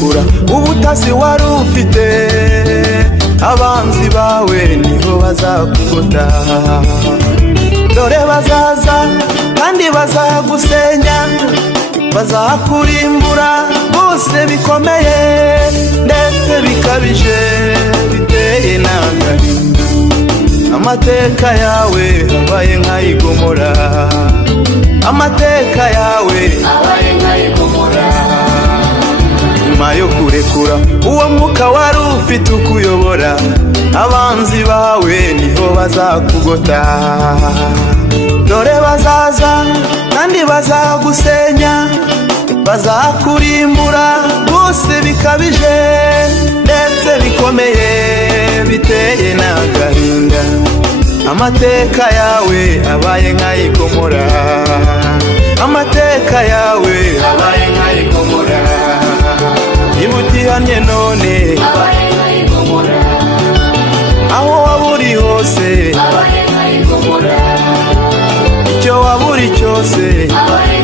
kurekura ubutasi wari ufite, abanzi bawe niho bazakugota. Dore bazaza kandi bazagusenya, bazakurimbura bose bikomeye ndetse bikabije biteye n'agahinda. Amateka yawe abaye nk'ay'Igomora, amateka yawe abaye nk'ay'Igomora. Nyuma yo kurekura uwo mwuka wari ufite ukuyobora, abanzi bawe niho bazakugota. Dore bazaza kandi bazagusenya, bazakurimbura bose bikabije ndetse bikomeye biteye n'agahinda. Amateka yawe abaye nk'ay'Igomora, amateka yawe abaye nk'ay'Igomora. niba utihanye none abaye nk'ay'Igomora. aho waba uri hose abaye nk'ay'Igomora. icyo waba uri cyose abaye